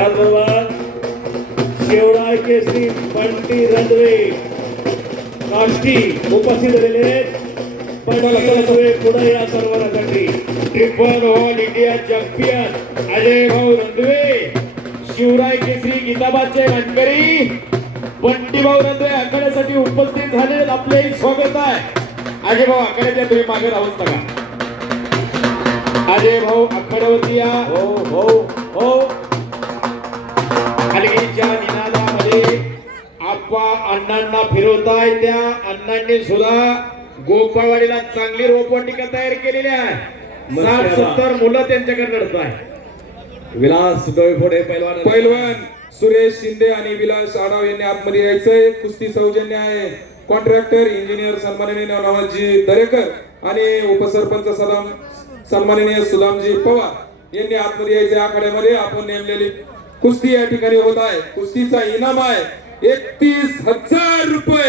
त्याचबरोबर शिवराय केसरी बंटी रंधवे काष्टी उपस्थित झालेले आहेत. बंटी रंधवे पुढे या सर्वांसाठी triple all India champion Ajay भाऊ रंधवे, शिवराय केसरी गीताबादचे मानकरी बंटी भाऊ रंधवे आखाड्यासाठी उपस्थित झाले. आपले स्वागत आहे. अजय भाऊ आखाड्याच्या तुम्ही मागे राहूच नका. अजय भाऊ आखाड्यावरती या. हो हो हो हलगीच्या निनादामध्ये आप्पा अण्णांना फिरवताय. त्या अण्णांनी सुद्धा गोपाळवाडीला चांगली रोपवाटिका तयार केलेली आहे. 60-70 मुलं त्यांच्याकडे लढत आहे. विलास डोईफोडे पैलवान सुरेश शिंदे आणि विलास आढाव यांनी आतमध्ये यायचंय. कुस्ती सौजन्य आहे. कॉन्ट्रॅक्टर इंजिनियर सन्माननीय नवाजी दरेकर आणि उपसरपंच सन्माननीय सुदामजी पवार यांनी आतमध्ये यायचे. आखाड्यामध्ये आपण नेमलेली कुस्ती या ठिकाणी होत आहे. कुस्तीचा इनाम आहे 31,000 रुपये.